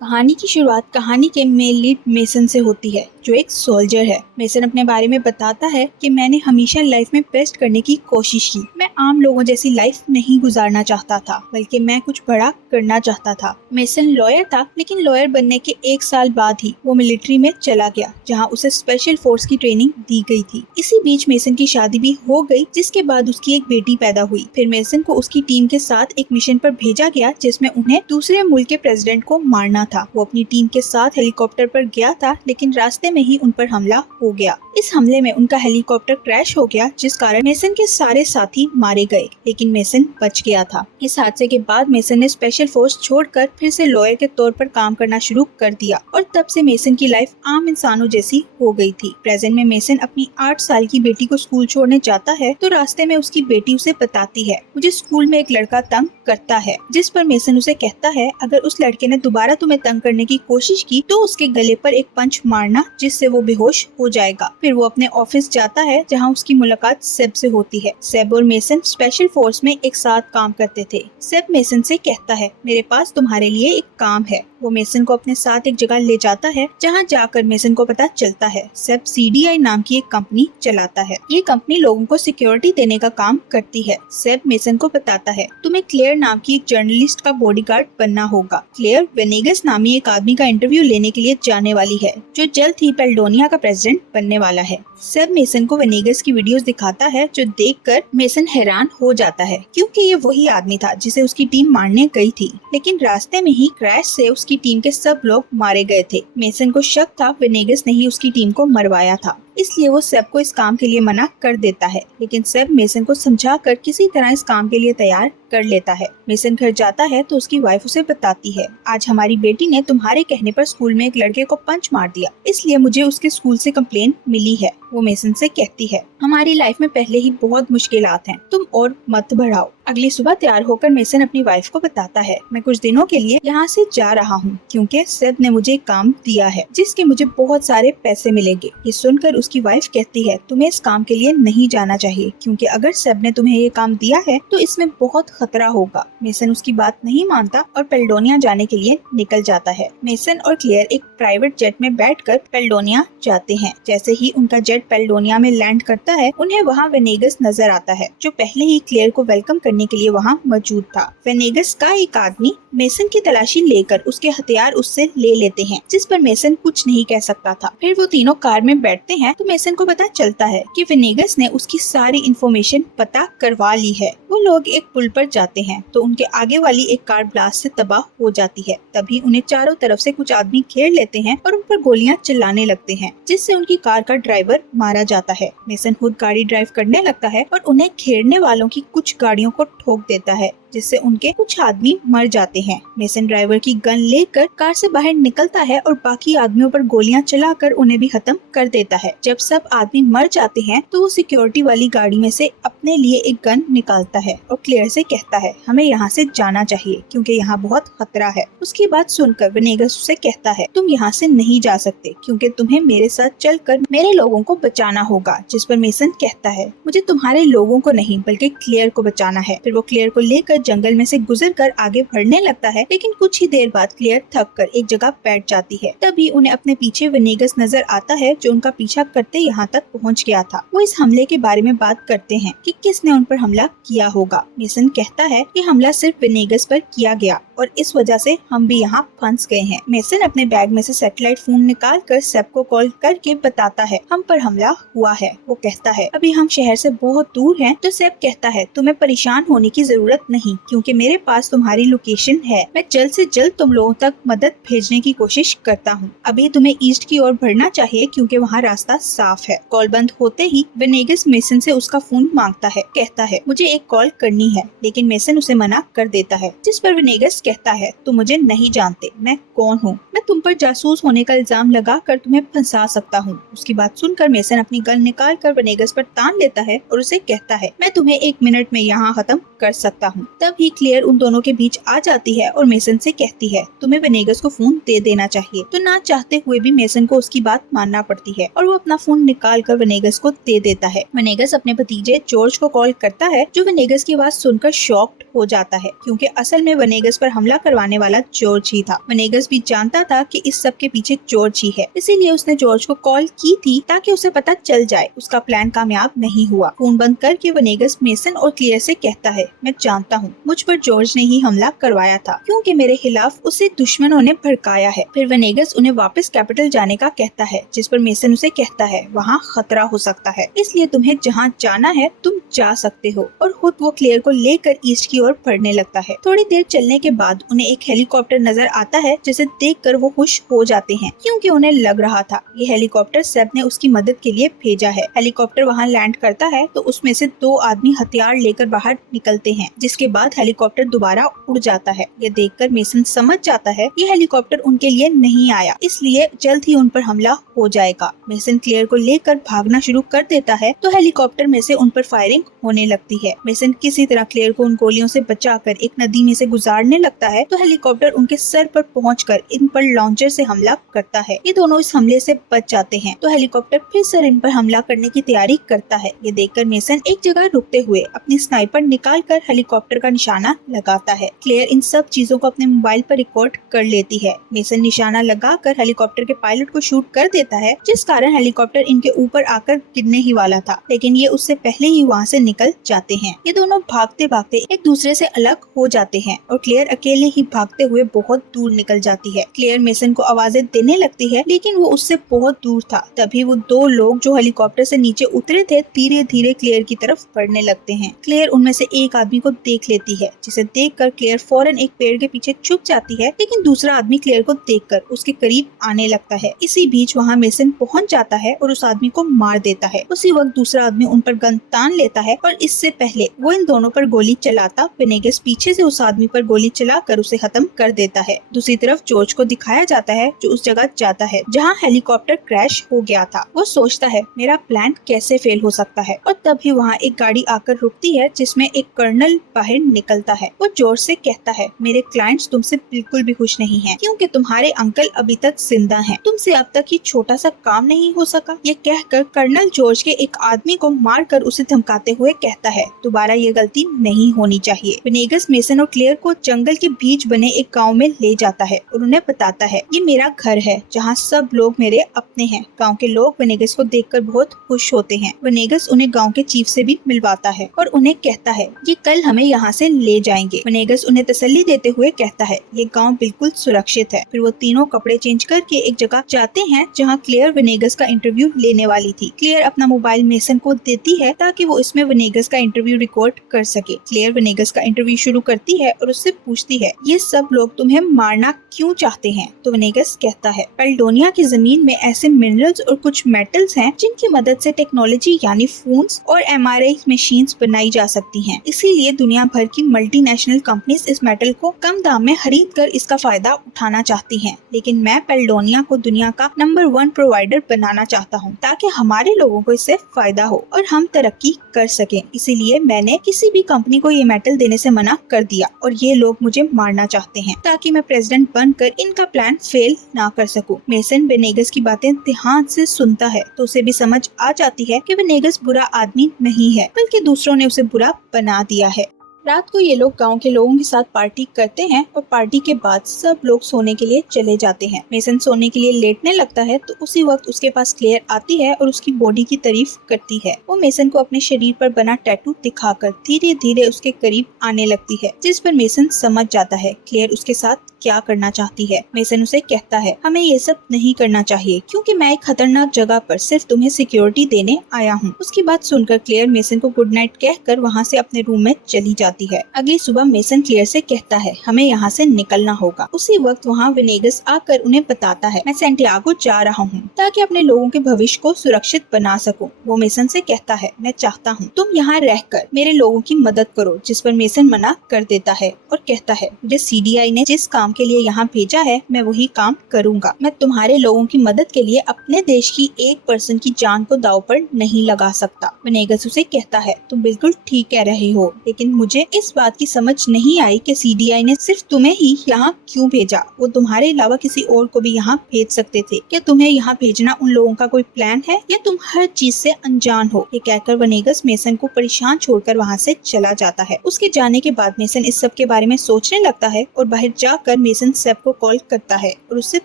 कहानी की शुरुआत कहानी के मेन लीड मेसन से होती है, जो एक सोल्जर है। मेसन अपने बारे में बताता है कि मैंने हमेशा लाइफ में बेस्ट करने की कोशिश की। मैं आम लोगों जैसी लाइफ नहीं गुजारना चाहता था, बल्कि मैं कुछ बड़ा करना चाहता था। मेसन लॉयर था, लेकिन लॉयर बनने के 1 साल बाद ही वो मिलिट्री में चला गया, जहाँ उसे स्पेशल फोर्स की ट्रेनिंग दी गई थी। इसी बीच मेसन की शादी भी हो गई, जिसके बाद उसकी एक बेटी पैदा हुई। फिर मेसन को उसकी टीम के साथ एक मिशन पर भेजा गया, जिसमें उन्हें दूसरे मुल्क के प्रेसिडेंट को मारना था। वो अपनी टीम के साथ हेलीकॉप्टर पर गया था, लेकिन रास्ते में ही उन पर हमला हो गया। इस हमले में उनका हेलीकॉप्टर क्रैश हो गया, जिस कारण मेसन के सारे साथी मारे गए, लेकिन मेसन बच गया था। इस हादसे के बाद मेसन ने स्पेशल फोर्स छोड़कर फिर से लॉयर के तौर पर काम करना शुरू कर दिया, और तब से मेसन की लाइफ आम इंसानों जैसी हो गई थी। प्रेजेंट में मेसन अपनी 8 साल की बेटी को स्कूल छोड़ने जाता है, तो रास्ते में उसकी बेटी उसे बताती है, मुझे स्कूल में एक लड़का तंग करता है। जिस पर मेसन उसे कहता है, अगर उस लड़के ने दोबारा तुम्हें तंग करने की कोशिश की तो उसके गले पर एक पंच मारना, जिससे वो बेहोश हो जाएगा। फिर वो अपने ऑफिस जाता है, जहाँ उसकी मुलाकात सेब से होती है। सेब और मेसन स्पेशल फोर्स में एक साथ काम करते थे। सेब मेसन से कहता है, मेरे पास तुम्हारे लिए एक काम है। वो मेसन को अपने साथ एक जगह ले जाता है, जहाँ जाकर मेसन को पता चलता है सेब CDI नाम की एक कंपनी चलाता है। ये कंपनी लोगों को सिक्योरिटी देने का काम करती है। सेब मेसन को बताता है, तुम्हें क्लेयर नाम की एक जर्नलिस्ट का बॉडीगार्ड बनना होगा। क्लेयर वेनेगस नामी एक आदमी का इंटरव्यू लेने के लिए जाने वाली है, जो जल्द ही पेल्डोनिया का प्रेसिडेंट बनने वाला है। सेब मेसन को वेनेगस की वीडियोस दिखाता है, जो देखकर मेसन हैरान हो जाता है, क्योंकि ये वही आदमी था जिसे उसकी टीम मारने गई थी। लेकिन रास्ते में ही क्रैश से उसकी टीम के सब लोग मारे गए थे। मेसन को शक था वेनेगस ने ही उसकी टीम को मरवाया था, इसलिए वो सेब को इस काम के लिए मना कर देता है। लेकिन सेब मेसन को समझाकर किसी तरह इस काम के लिए तैयार कर लेता है। मेसन घर जाता है तो उसकी वाइफ उसे बताती है, आज हमारी बेटी ने तुम्हारे कहने पर स्कूल में एक लड़के को पंच मार दिया, इसलिए मुझे उसके स्कूल से कंप्लेन मिली है। वो मेसन से कहती है, हमारी लाइफ में पहले ही बहुत मुश्किलात हैं, तुम और मत बढ़ाओ। अगली सुबह तैयार होकर मेसन अपनी वाइफ को बताता है, मैं कुछ दिनों के लिए यहाँ से जा रहा हूँ, क्योंकि सेब ने मुझे एक काम दिया है, जिसके मुझे बहुत सारे पैसे मिलेंगे। ये सुनकर उसकी वाइफ कहती है, तुम्हें इस काम के लिए नहीं जाना चाहिए, क्योंकि अगर सेब ने तुम्हें ये काम दिया है तो इसमें बहुत खतरा होगा। मेसन उसकी बात नहीं मानता और पेल्डोनिया जाने के लिए निकल जाता है। मेसन और क्लेयर एक प्राइवेट जेट में बैठकर पेल्डोनिया जाते हैं। जैसे ही उनका जेट पेल्डोनिया में लैंड करता है, उन्हें वहाँ वेनेगस नजर आता है, जो पहले ही क्लेयर को वेलकम करने के लिए वहाँ मौजूद था। वेनेगस का एक आदमी मेसन की तलाशी लेकर उसके हथियार उससे ले लेते हैं, जिस पर मेसन कुछ नहीं कह सकता था। फिर वो तीनों कार में बैठते हैं, तो मेसन को पता चलता है कि वेनेगस ने उसकी सारी इंफॉर्मेशन पता करवा ली है। वो लोग एक पुल पर जाते हैं, तो उनके आगे वाली एक कार ब्लास्ट से तबाह हो जाती है। तभी उन्हें चारों तरफ से कुछ आदमी घेर लेते हैं और उन पर गोलियां चलाने लगते हैं, जिससे उनकी कार का ड्राइवर मारा जाता है। मेसन खुद गाड़ी ड्राइव करने लगता है और उन्हें घेरने वालों की कुछ गाड़ियों को ठोक देता है, जिससे उनके कुछ आदमी मर जाते हैं। मेसन ड्राइवर की गन लेकर कार से बाहर निकलता है और बाकी आदमियों पर गोलियां चलाकर उन्हें भी खत्म कर देता है। जब सब आदमी मर जाते हैं, तो वो सिक्योरिटी वाली गाड़ी में से अपने लिए एक गन निकालता है और क्लेयर से कहता है, हमें यहाँ से जाना चाहिए, क्योंकि यहाँ बहुत खतरा है। उसकी बात सुनकर वेनेगस उसे कहता है, तुम यहाँ से नहीं जा सकते, क्योंकि तुम्हें मेरे साथ चलकर मेरे लोगों को बचाना होगा। जिस पर मेसन कहता है, मुझे तुम्हारे लोगों को नहीं, बल्कि क्लेयर को बचाना है। फिर वो क्लेयर को लेकर जंगल में से गुजरकर आगे बढ़ने लगता है, लेकिन कुछ ही देर बाद क्लेयर थक कर एक जगह बैठ जाती है। तभी उन्हें अपने पीछे वेनेगस नजर आता है, जो उनका पीछा करते यहाँ तक पहुँच गया था। वो इस हमले के बारे में बात करते हैं कि किसने उन पर हमला किया होगा। मेसन कहता है कि हमला सिर्फ वेनेगस पर किया गया और इस वजह से हम भी यहाँ फंस गए हैं। मेसन अपने बैग में से सैटेलाइट फोन निकाल कर सेब को कॉल करके बताता है, हम पर हमला हुआ है। वो कहता है, अभी हम शहर से बहुत दूर हैं। तो सेब कहता है, तुम्हें परेशान होने की जरूरत नहीं, क्योंकि मेरे पास तुम्हारी लोकेशन है। मैं जल्द से जल्द तुम लोगों तक मदद भेजने की कोशिश करता हूँ। अभी तुम्हें ईस्ट की ओर बढ़ना चाहिए, क्योंकि वहाँ रास्ता साफ है। कॉल बंद होते ही वेनेगस मेसन से उसका फोन मांगता है। कहता है, मुझे एक कॉल करनी है, लेकिन मेसन उसे मना कर देता है। जिस पर वेनेगस कहता है, तुम मुझे नहीं जानते, मैं कौन हूँ। मैं मैं तुम पर जासूस होने का इल्जाम लगाकर तुम्हें फंसा सकता हूँ। उसकी बात सुनकर मेसन अपनी गन निकाल कर वेनेगस पर तान लेता है और उसे कहता है, मैं तुम्हें 1 मिनट में यहाँ खत्म कर सकता हूँ। तभी क्लेयर उन दोनों के बीच आ जाती है और मेसन से कहती है, तुम्हें वेनेगस को फोन दे देना चाहिए। तो ना चाहते हुए भी मेसन को उसकी बात मानना पड़ती है और वो अपना फोन निकाल कर वेनेगस को दे देता है। वेनेगस अपने भतीजे जॉर्ज को कॉल करता है, जो वेनेगस की आवाज सुनकर शॉक्ड हो जाता है, क्योंकि असल में वेनेगस पर हमला करवाने वाला जॉर्ज ही था। वेनेगस भी जानता था कि इस सब के पीछे जॉर्ज ही है, इसीलिए उसने जॉर्ज को कॉल की थी ताकि उसे पता चल जाए। उसका प्लान कामयाब नहीं हुआ। फोन बंद करके वेनेगस मेसन और क्लियर से कहता है, मैं जानता हूँ मुझ पर जॉर्ज ने ही हमला करवाया था, क्योंकि मेरे खिलाफ उसे दुश्मनों ने भड़काया है। फिर वेनेगस उन्हें वापस कैपिटल जाने का कहता है, जिस पर मेसन उसे कहता है, वहाँ खतरा हो सकता है, इसलिए तुम्हें जहाँ जाना है तुम जा सकते हो। और खुद वो क्लियर को लेकर ईस्ट की ओर बढ़ने लगता है। थोड़ी देर चलने के बाद उन्हें एक हेलीकॉप्टर नजर आता है, जिसे देखकर वो खुश हो जाते हैं, क्योंकि उन्हें लग रहा था ये हेलीकॉप्टर सेब ने उसकी मदद के लिए भेजा है। हेलीकॉप्टर वहाँ लैंड करता है तो उसमें से 2 आदमी हथियार लेकर बाहर निकलते हैं, जिसके बाद हेलीकॉप्टर दोबारा उड़ जाता है। ये देखकर मेसन समझ जाता है ये हेलीकॉप्टर उनके लिए नहीं आया, इसलिए जल्द ही उन पर हमला हो जाएगा। मेसन क्लियर को लेकर भागना शुरू कर देता है तो हेलीकॉप्टर में से उन पर फायरिंग होने लगती है। मेसन किसी तरह क्लियर को उन गोलियों से बचाकर एक नदी में से गुजारने लगता है तो हेलीकॉप्टर उनके सर पर पहुंचकर इन पर लॉन्चर से हमला करता है। ये दोनों इस हमले से बच जाते हैं तो हेलीकॉप्टर फिर से इन पर हमला करने की तैयारी करता है। ये देखकर मेसन एक जगह रुकते हुए अपनी स्नाइपर निकालकर हेलीकॉप्टर का निशाना लगाता है। क्लियर इन सब चीजों को अपने मोबाइल पर रिकॉर्ड कर लेती है। मेसन निशाना लगाकर हेलीकॉप्टर के पायलट को शूट कर देता है, जिस कारण हेलीकॉप्टर इनके ऊपर आकर गिरने ही वाला था, लेकिन ये उससे पहले ही वहाँ से निकल जाते हैं। ये दोनों भागते भागते एक दूसरे से अलग हो जाते हैं और क्लियर अकेले ही भागते हुए बहुत दूर निकल जाती है। क्लियर मेसन को आवाजें देने लगती है, लेकिन वो उससे बहुत दूर था। तभी वो 2 लोग जो हेलीकॉप्टर से नीचे उतरे थे धीरे धीरे क्लियर की तरफ बढ़ने लगते हैं। क्लियर उनमें से एक आदमी को देख लेती है, जिसे देखकर क्लियर फौरन एक पेड़ के पीछे छुप जाती है, लेकिन दूसरा आदमी क्लियर को देखकर उसके करीब आने लगता है। इसी बीच वहाँ मेसन पहुँच जाता है और उस आदमी को मार देता है। उसी वक्त दूसरा आदमी उन पर गन तान लेता है और इससे पहले वो इन दोनों पर गोली चलाता वेनेगस पीछे से उस आदमी पर गोली चलाकर उसे खत्म कर देता है। दूसरी तरफ जॉर्ज को दिखाया जाता है, जो उस जगह जाता है जहाँ हेलीकॉप्टर क्रैश हो गया था। वो सोचता है मेरा प्लान कैसे फेल हो सकता है, और तभी वहाँ एक गाड़ी आकर रुकती है जिसमें एक कर्नल बाहर निकलता है। वो जॉर्ज से कहता है, मेरे क्लाइंट्स तुमसे बिल्कुल भी खुश नहीं हैं, क्योंकि तुम्हारे अंकल अभी तक जिंदा हैं। तुमसे अब तक ये छोटा सा काम नहीं हो सका। ये कहकर कर्नल जॉर्ज के एक आदमी को मारकर उसे धमकाते हुए कहता है, दोबारा ये गलती नहीं होनी चाहिए। वेनेगस मेसन और क्लियर को जंगल के बीच बने एक गांव में ले जाता है और उन्हें बताता है, ये मेरा घर है जहाँ सब लोग मेरे अपने हैं। गांव के लोग वेनेगस को देखकर बहुत खुश होते हैं। वेनेगस उन्हें गांव के चीफ से भी मिलवाता है और उन्हें कहता है ये कल हमें यहाँ से ले जाएंगे। वेनेगस उन्हें तसल्ली देते हुए कहता है ये गांव बिल्कुल सुरक्षित है। फिर वो तीनों कपड़े चेंज करके एक जगह जाते हैं जहाँ क्लियर वेनेगस का इंटरव्यू लेने वाली थी। क्लियर अपना मोबाइल मेसन को देती है ताकि वो इसमें वेनेगस का इंटरव्यू रिकॉर्ड कर सके। क्लियर वेनेगस का इंटरव्यू शुरू करती है और उससे पूछती है, ये सब लोग तुम्हें मारना क्यों चाहते हैं? तो वेनेगस कहता है, पेल्डोनिया की जमीन में ऐसे मिनरल्स और कुछ मेटल्स हैं जिनकी मदद से टेक्नोलॉजी यानी फोन्स और MRI मशीन्स बनाई जा सकती हैं। इसीलिए दुनिया भर की मल्टीनेशनल कंपनीज इस मेटल को कम दाम में खरीद कर इसका फायदा उठाना चाहती हैं। लेकिन मैं पेल्डोनिया को दुनिया का नंबर 1 प्रोवाइडर बनाना चाहता हूँ, ताकि हमारे लोगों को इससे फायदा हो और हम तरक्की कर सकें। इसीलिए मैंने किसी भी कंपनी को ये मेटल देने से मना कर दिया और ये लोग मुझे मारना चाहते हैं, ताकि मैं प्रेसिडेंट बनकर इनका प्लान फेल ना कर सकूं। मेसन वेनेगस की बातें ध्यान से सुनता है तो उसे भी समझ आ जाती है कि वेनेगस बुरा आदमी नहीं है, बल्कि दूसरों ने उसे बुरा बना दिया है। रात को ये लोग गांव के लोगों के साथ पार्टी करते हैं और पार्टी के बाद सब लोग सोने के लिए चले जाते हैं। मेसन सोने के लिए लेटने लगता है तो उसी वक्त उसके पास क्लेयर आती है और उसकी बॉडी की तारीफ करती है। वो मेसन को अपने शरीर पर बना टैटू दिखाकर धीरे धीरे उसके करीब आने लगती है, जिस पर मेसन समझ जाता है क्लेयर उसके साथ क्या करना चाहती है। मेसन उसे कहता है, हमें ये सब नहीं करना चाहिए क्योंकि मैं एक खतरनाक जगह पर सिर्फ तुम्हें सिक्योरिटी देने आया हूँ। उसकी बात सुनकर क्लेयर मेसन को गुड नाइट कहकर वहाँ से अपने रूम में चली जाती है। अगली सुबह मेसन क्लेयर से कहता है, हमें यहाँ से निकलना होगा। उसी वक्त वहाँ वेनेगस आकर उन्हें बताता है, मैं सैंटियागो जा रहा हूँ ताकि अपने लोगों के भविष्य को सुरक्षित बना सकूं। वो मेसन से कहता है, मैं चाहता हूँ तुम यहाँ रहकर मेरे लोगों की मदद करो, जिस पर मेसन मना कर देता है और कहता है, मुझे CDI ने जिस काम काम के लिए यहाँ भेजा है मैं वही काम करूँगा। मैं तुम्हारे लोगों की मदद के लिए अपने देश की एक पर्सन की जान को दांव पर नहीं लगा सकता। वेनेगस उसे कहता है तुम बिल्कुल ठीक कह रहे हो, लेकिन मुझे इस बात की समझ नहीं आई कि CDI ने सिर्फ तुम्हें ही यहाँ क्यों भेजा। वो तुम्हारे अलावा किसी और को भी यहाँ भेज सकते थे। क्या तुम्हें यहाँ भेजना उन लोगों का कोई प्लान है या तुम हर चीज से अनजान हो? ये कहकर वेनेगस मेसन को परेशान छोड़कर वहाँ से चला जाता है। उसके जाने के बाद मेसन इस सब के बारे में सोचने लगता है और बाहर जाकर मेसन सेब को कॉल करता है और उससे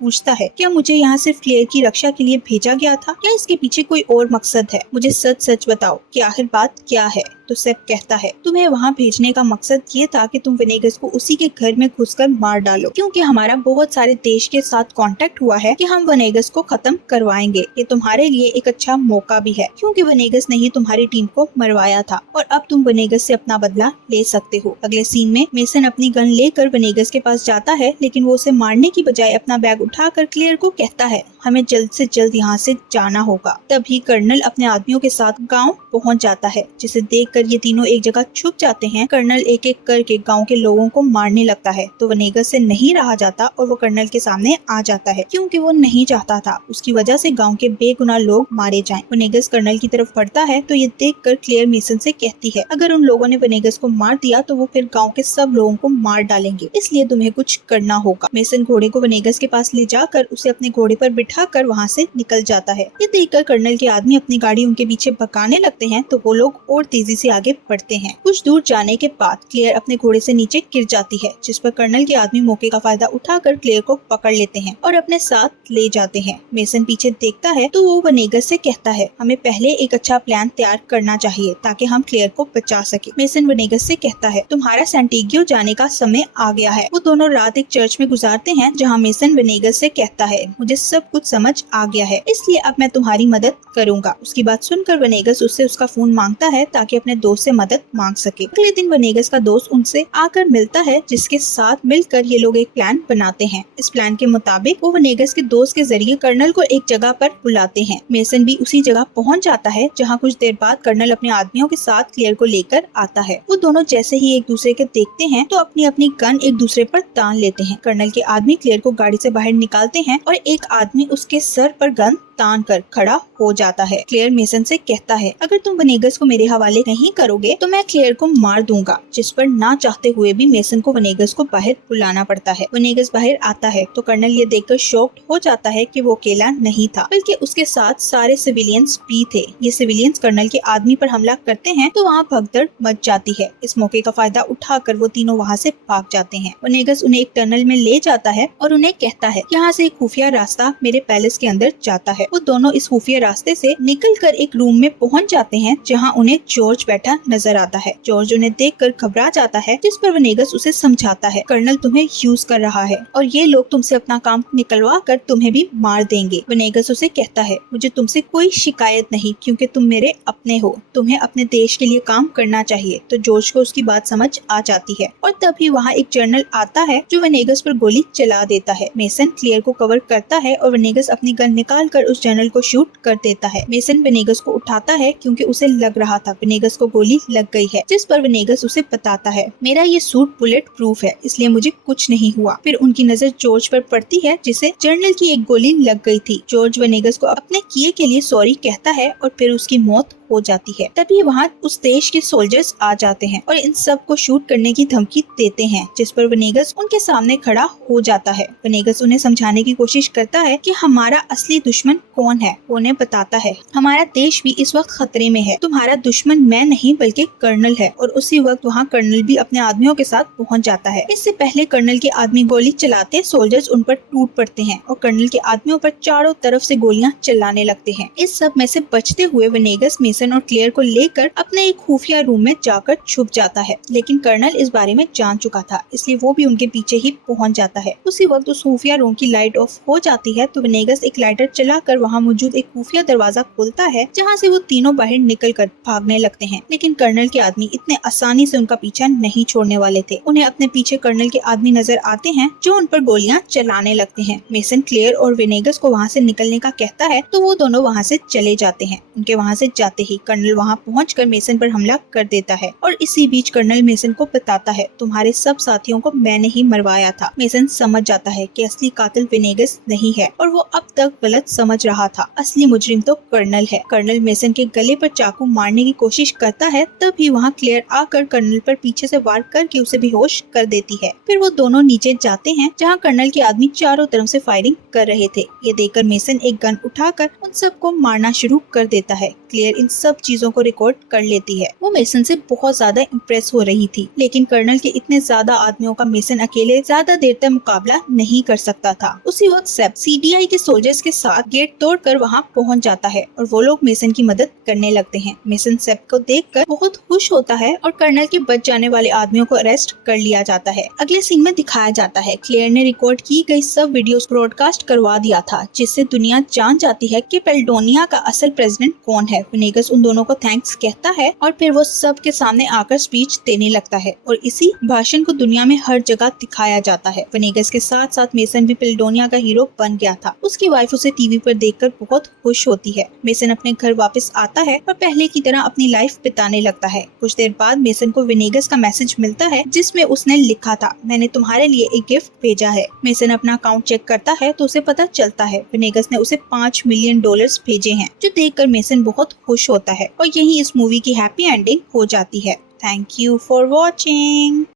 पूछता है क्या मुझे यहाँ सिर्फ क्लेयर की रक्षा के लिए भेजा गया था या इसके पीछे कोई और मकसद है? मुझे सच सच बताओ कि आखिर बात क्या है। तो सेब कहता है तुम्हें वहाँ भेजने का मकसद ये था कि तुम वेनेगस को उसी के घर में घुसकर मार डालो, क्योंकि हमारा बहुत सारे देश के साथ कांटेक्ट हुआ है कि हम वेनेगस को खत्म करवाएंगे। ये तुम्हारे लिए एक अच्छा मौका भी है क्योंकि वेनेगस ने ही तुम्हारी टीम को मरवाया था और अब तुम वेनेगस से अपना बदला ले सकते हो। अगले सीन में मेसन अपनी गन लेकर वेनेगस के पास जाता है, लेकिन वो उसे मारने की बजाय अपना बैग उठाकर क्लेयर को कहता है हमें जल्द से जल्द यहाँ से जाना होगा। तभी कर्नल अपने आदमियों के साथ गाँव पहुँच जाता है, जिसे देख ये तीनों एक जगह छुप जाते हैं। कर्नल एक एक करके गांव के लोगों को मारने लगता है तो वेनेगस से नहीं रहा जाता और वो कर्नल के सामने आ जाता है क्योंकि वो नहीं चाहता था उसकी वजह से गांव के बेगुनाह लोग मारे जाएं। वेनेगस कर्नल की तरफ बढ़ता है तो ये देखकर क्लेयर मेसन से कहती है अगर उन लोगों ने वेनेगस को मार दिया तो वो फिर गाँव के सब लोगों को मार डालेंगे, इसलिए तुम्हें कुछ करना होगा। मेसन घोड़े को वेनेगस के पास ले जाकर उसे अपने घोड़े पर बिठा कर वहाँ से निकल जाता है। ये देखकर कर्नल के आदमी अपनी गाड़ी उनके पीछे भगाने लगते हैं तो वो लोग और तेजी से आगे बढ़ते हैं। कुछ दूर जाने के बाद क्लेयर अपने घोड़े से नीचे गिर जाती है, जिस पर कर्नल के आदमी मौके का फायदा उठाकर क्लेयर को पकड़ लेते हैं और अपने साथ ले जाते हैं। मेसन पीछे देखता है तो वो वेनेगस से कहता है हमें पहले एक अच्छा प्लान तैयार करना चाहिए ताकि हम क्लेयर को बचा सके। मेसन वेनेगस से कहता है तुम्हारा सैंटिगियो जाने का समय आ गया है। वो दोनों रात एक चर्च में गुजारते हैं जहाँ मेसन वेनेगस से कहता है मुझे सब कुछ समझ आ गया है, इसलिए अब मैं तुम्हारी मदद करूंगा। उसकी बात सुनकर वेनेगस उससे उसका फोन मांगता है ताकि अपने दोस्त से मदद मांग सके। अगले दिन वेनेगस का दोस्त उनसे आकर मिलता है, जिसके साथ मिलकर ये लोग एक प्लान बनाते हैं। इस प्लान के मुताबिक वो वेनेगस के दोस्त के जरिए कर्नल को एक जगह पर बुलाते हैं। मेसन भी उसी जगह पहुंच जाता है जहां कुछ देर बाद कर्नल अपने आदमियों के साथ क्लेयर को लेकर आता है। वो दोनों जैसे ही एक दूसरे के देखते हैं तो अपनी अपनी गन एक दूसरे पर तान लेते हैं। कर्नल के आदमी क्लेयर को गाड़ी से बाहर निकालते हैं और एक आदमी उसके सर पर गन तान कर खड़ा हो जाता है। क्लेयर मेसन से कहता है अगर तुम वेनेगस को मेरे हवाले नहीं करोगे तो मैं क्लेयर को मार दूंगा, जिस पर ना चाहते हुए भी मेसन को वेनेगस को बाहर बुलाना पड़ता है। वेनेगस बाहर आता है तो कर्नल ये देखकर शॉक्ड हो जाता है कि वो अकेला नहीं था, बल्कि उसके साथ सारे सिविलियंस भी थे। ये सिविलियंस कर्नल के आदमी पर हमला करते हैं तो वहाँ भगदड़ मच जाती है। इस मौके का फायदा उठाकर वो तीनों वहाँ से भाग जाते हैं। वेनेगस उन्हें एक टनल में ले जाता है और उन्हें कहता है यहाँ से एक खुफिया रास्ता मेरे पैलेस के अंदर जाता है। वो दोनों इस खुफिया रास्ते से निकलकर एक रूम में पहुंच जाते हैं जहां उन्हें जॉर्ज बैठा नजर आता है। जॉर्ज उन्हें देखकर घबरा जाता है, जिस पर वेनेगस उसे समझाता है कर्नल तुम्हें यूज कर रहा है और ये लोग तुमसे अपना काम निकलवा कर तुम्हें भी मार देंगे। वेनेगस उसे कहता है मुझे तुमसे कोई शिकायत नहीं क्योंकि तुम मेरे अपने हो, तुम्हें अपने देश के लिए काम करना चाहिए। तो जॉर्ज को उसकी बात समझ आ जाती है और तभी वहाँ एक जनरल आता है जो वेनेगस पर गोली चला देता है। मेसन क्लियर को कवर करता है और वेनेगस अपनी गन निकाल कर उस जनरल को शूट कर देता है। मेसन वेनेगस को उठाता है क्योंकि उसे लग रहा था वेनेगस को गोली लग गई है, जिस पर वेनेगस उसे बताता है मेरा ये सूट बुलेट प्रूफ है इसलिए मुझे कुछ नहीं हुआ। फिर उनकी नजर जॉर्ज पर पड़ती है जिसे जनरल की एक गोली लग गई थी। जॉर्ज वेनेगस को अपने किए के लिए सॉरी कहता है और फिर उसकी मौत हो जाती है। तभी वहाँ उस देश के सोल्जर्स आ जाते हैं और इन सब को शूट करने की धमकी देते हैं, जिस पर वेनेगस उनके सामने खड़ा हो जाता है। वेनेगस उन्हें समझाने की कोशिश करता है कि हमारा असली दुश्मन कौन है। वो उन्हें बताता है हमारा देश भी इस वक्त खतरे में है, तुम्हारा दुश्मन मैं नहीं बल्कि कर्नल है। और उसी वक्त वहाँ कर्नल भी अपने आदमियों के साथ पहुँच जाता है। इससे पहले कर्नल के आदमी गोली चलाते सोल्जर्स उन पर टूट पड़ते हैं और कर्नल के आदमियों पर चारों तरफ से गोलियां चलाने लगते हैं। इस सब में से बचते हुए वेनेगस मेसन और क्लेयर को लेकर अपने एक खुफिया रूम में जाकर छुप जाता है, लेकिन कर्नल इस बारे में जान चुका था इसलिए वो भी उनके पीछे ही पहुंच जाता है। उसी वक्त उस खुफिया रूम की लाइट ऑफ हो जाती है तो वेनेगस एक लाइटर चलाकर वहां मौजूद एक खुफिया दरवाजा खोलता है जहां से वो तीनों बाहर निकलकर भागने लगते हैं। लेकिन कर्नल के आदमी इतने आसानी से उनका पीछा नहीं छोड़ने वाले थे। उन्हें अपने पीछे कर्नल के आदमी नजर आते हैं जो उन पर गोलियां चलाने लगते हैं। मेसन क्लेयर और वेनेगस को वहाँ से निकलने का कहता है तो वो दोनों वहाँ से चले जाते हैं। उनके वहाँ से जाते ही कर्नल वहाँ पहुंचकर मेसन पर हमला कर देता है और इसी बीच कर्नल मेसन को बताता है तुम्हारे सब साथियों को मैंने ही मरवाया था। मेसन समझ जाता है कि असली कातिल विनेगस नहीं है और वो अब तक गलत समझ रहा था, असली मुजरिम तो कर्नल है। कर्नल मेसन के गले पर चाकू मारने की कोशिश करता है, तभी वहाँ क्लेयर आकर कर्नल पर पीछे से वार करके उसे बेहोश कर देती है। फिर वो दोनों नीचे जाते हैं जहाँ कर्नल के आदमी चारों तरफ से फायरिंग कर रहे थे। ये देखकर मेसन एक गन उठाकर उन सबको मारना शुरू कर देता है। क्लेयर इन सब चीजों को रिकॉर्ड कर लेती है। वो मेसन से बहुत ज्यादा इम्प्रेस हो रही थी, लेकिन कर्नल के इतने ज्यादा आदमियों का मेसन अकेले ज्यादा देर तक मुकाबला नहीं कर सकता था। उसी वक्त सेप CDI के सोल्जर्स के साथ गेट तोड़कर वहाँ पहुँच जाता है और वो लोग मेसन की मदद करने लगते हैं। मेसन सेप को देखकर बहुत खुश होता है और कर्नल के बच जाने वाले आदमियों को अरेस्ट कर लिया जाता है। अगले सीन में दिखाया जाता है क्लेयर ने रिकॉर्ड की गई सब वीडियोस ब्रॉडकास्ट करवा दिया था, जिससे दुनिया जान जाती है कि पेल्डोनिया का असल प्रेसिडेंट कौन है। विनेगस उन दोनों को थैंक्स कहता है और फिर वो सब के सामने आकर स्पीच देने लगता है और इसी भाषण को दुनिया में हर जगह दिखाया जाता है। विनेगस के साथ साथ मेसन भी पेल्डोनिया का हीरो बन गया था। उसकी वाइफ उसे टीवी पर देखकर बहुत खुश होती है। मेसन अपने घर वापस आता है और पहले की तरह अपनी लाइफ बिताने लगता है। कुछ देर बाद मेसन को विनेगस का मैसेज मिलता है जिसमें उसने लिखा था मैंने तुम्हारे लिए एक गिफ्ट भेजा है। मेसन अपना अकाउंट चेक करता है तो उसे पता चलता है विनेगस ने उसे $5 मिलियन भेजे हैं, जो देखकर मेसन बहुत खुश होता है और यही इस मूवी की हैप्पी एंडिंग हो जाती है। Thank you for watching.